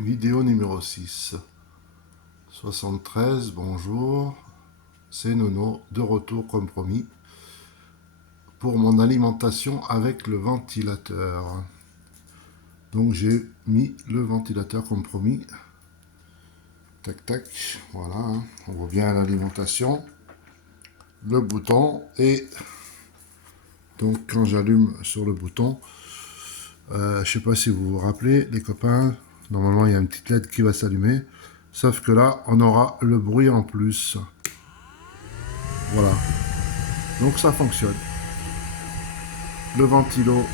Vidéo numéro 6. 73, bonjour. C'est Nono, de retour comme promis, pour mon alimentation avec le ventilateur. Donc j'ai mis le ventilateur comme promis. Tac tac, voilà, hein. On voit bien l'alimentation, le bouton, et donc quand j'allume sur le bouton, je sais pas si vous vous rappelez, les copains, normalement il y a une petite LED qui va s'allumer, sauf que là on aura le bruit en plus. Voilà, donc ça fonctionne. Le ventilo,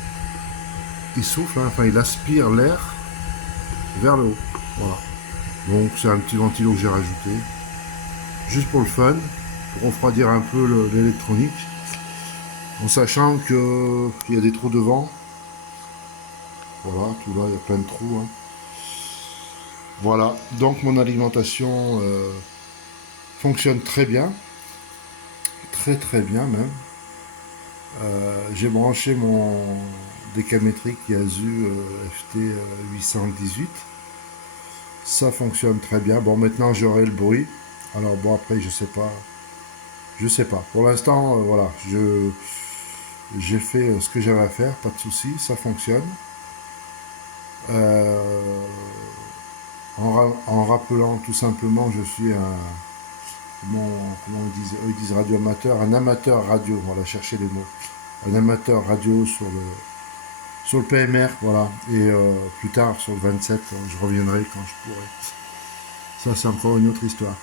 il souffle, hein, enfin il aspire l'air vers le haut. Voilà. Donc c'est un petit ventilo que j'ai rajouté, juste pour le fun, pour refroidir un peu l'électronique, en sachant qu'il y a des trous de vent. Voilà, tout là, il y a plein de trous, hein. Voilà, donc mon alimentation fonctionne très bien, très bien même. J'ai branché mon décamétrique Yaesu FT 818. Ça fonctionne très bien. Bon, maintenant j'aurai le bruit. Alors bon, après je sais pas. Je sais pas. Pour l'instant, voilà, j'ai fait ce que j'avais à faire, pas de souci, ça fonctionne. Euh, en rappelant tout simplement, je suis comment ils disent radio amateur, un amateur radio. Voilà, chercher les mots. Un amateur radio sur le PMR, voilà. Et plus tard sur le 27, je reviendrai quand je pourrai. Ça, c'est encore une autre histoire.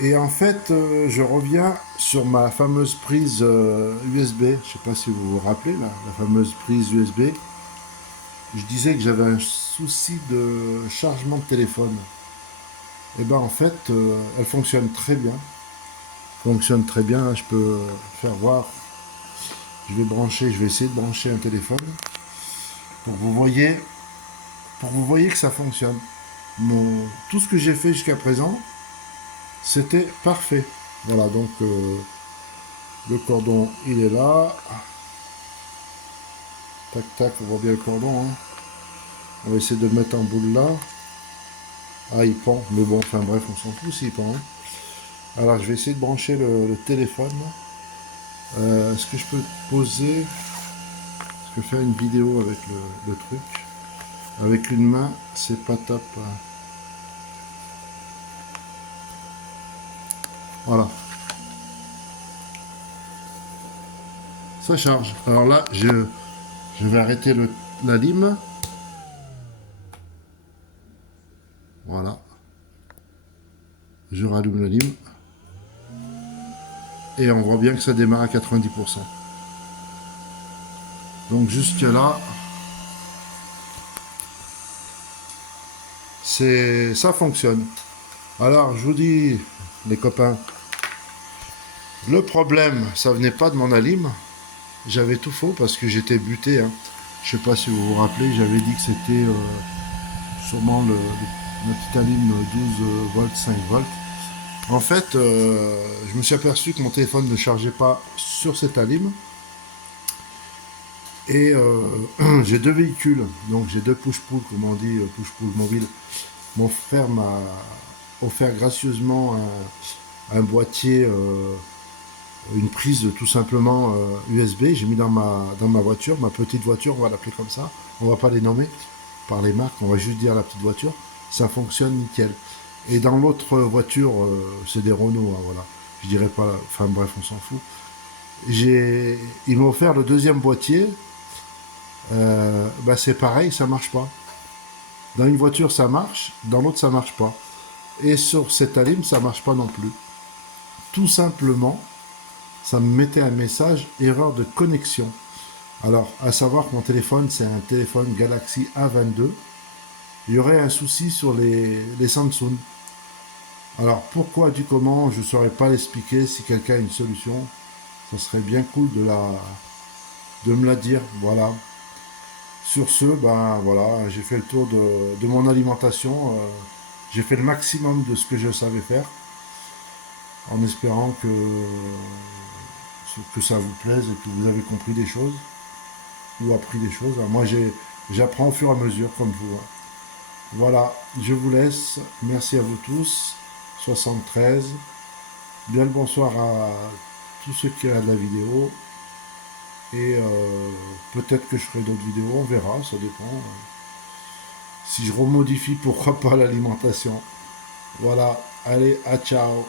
Et en fait, je reviens sur ma fameuse prise USB. Je ne sais pas si vous vous rappelez, la fameuse prise USB. Je disais que j'avais un souci de chargement de téléphone. Et ben en fait, elle fonctionne très bien. Fonctionne très bien. Je peux faire voir. Je vais essayer de brancher un téléphone pour que vous voyez que ça fonctionne. Tout ce que j'ai fait jusqu'à présent, c'était parfait. Voilà, donc le cordon, il est là. Tac, tac, on voit bien le cordon, hein. On va essayer de le mettre en boule là. Ah, il pend, mais bon, enfin bref, on s'en fout s'il pend, hein. Alors, je vais essayer de brancher le téléphone. Est-ce que je peux poser... Est-ce que faire une vidéo avec le truc? Avec une main, c'est pas top. Voilà. Ça charge. Alors là, je vais arrêter la lime. Voilà. Je rallume la lime. Et on voit bien que ça démarre à 90%. Donc jusque là, ça fonctionne. Alors je vous dis, les copains, le problème, ça venait pas de mon alim. J'avais tout faux parce que j'étais buté, hein. Je sais pas si vous vous rappelez, j'avais dit que c'était sûrement la petite alim 12 volts, 5 volts. En fait, je me suis aperçu que mon téléphone ne chargeait pas sur cette alim. Et j'ai deux véhicules, donc j'ai deux push-pull, comme on dit, push-pull mobile. Mon frère m'a offert gracieusement un boîtier, une prise tout simplement USB. J'ai mis dans ma voiture, ma petite voiture, on va l'appeler comme ça. On va pas les nommer par les marques, on va juste dire la petite voiture. Ça fonctionne nickel. Et dans l'autre voiture, c'est des Renault, hein, voilà. Je dirais pas, enfin bref, on s'en fout. Il m'a offert le deuxième boîtier. Bah c'est pareil, ça marche pas. Dans une voiture, ça marche, dans l'autre, ça marche pas. Et sur cette alim, ça marche pas non plus. Tout simplement, ça me mettait un message erreur de connexion. Alors, à savoir que mon téléphone, c'est un téléphone Galaxy A22. Il y aurait un souci sur les Samsung. Alors, pourquoi, du comment, je ne saurais pas l'expliquer. Si quelqu'un a une solution, ça serait bien cool de me la dire. Voilà. Sur ce, ben voilà, j'ai fait le tour de mon alimentation. J'ai fait le maximum de ce que je savais faire, en espérant que ça vous plaise et que vous avez compris des choses ou appris des choses. Alors moi, j'apprends au fur et à mesure, comme vous, hein. Voilà, je vous laisse. Merci à vous tous. 73. Bien le bonsoir à tous ceux qui regardent la vidéo. Et peut-être que je ferai d'autres vidéos, on verra, ça dépend. Si je remodifie, pourquoi pas l'alimentation. Voilà, allez, à ciao.